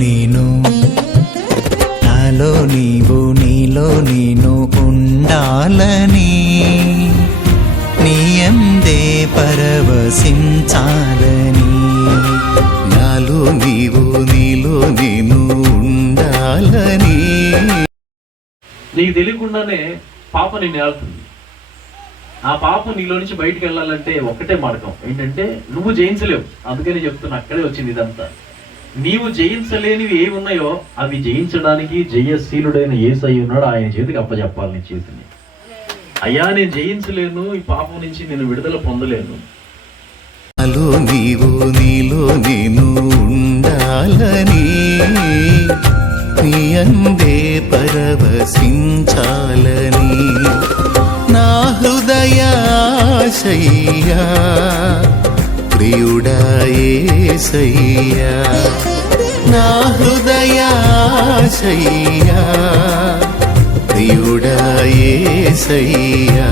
నేను, నాలో నీవు నీలో నేను ఉండాలని, నీయందే పరవశించాలని. నాలో నీవు నీలో నేను ఉండాలని. నీకు తెలియకుండానే పాప నిన్ను ఏళ్తుంది. ఆ పాపం నీలో నుంచి బయటికి వెళ్ళాలంటే ఒక్కటే మార్గం ఏంటంటే నువ్వు జయించలేవు. అందుకని చెప్తున్నా, అక్కడే వచ్చింది ఇదంతా. నీవు జయించలేనివి ఏవి ఉన్నాయో అవి జయించడానికి జయశీలుడైన యేసయ్య ఉన్నాడు. ఆయన చేతికి అప్పచెప్పాలి నీ చేతిని. అయ్యా నేను జయించలేను, ఈ పాపం నుంచి నేను విడుదల పొందలేను. నాలో నీవు నీలో నేను ఉండాలని, నీ అందే పరవశించాలని. నా హృదయాశయ్యా ప్రియుడా యేసయ్యా, నా హృదయాశయ్యా ప్రియుడా యేసయ్యా.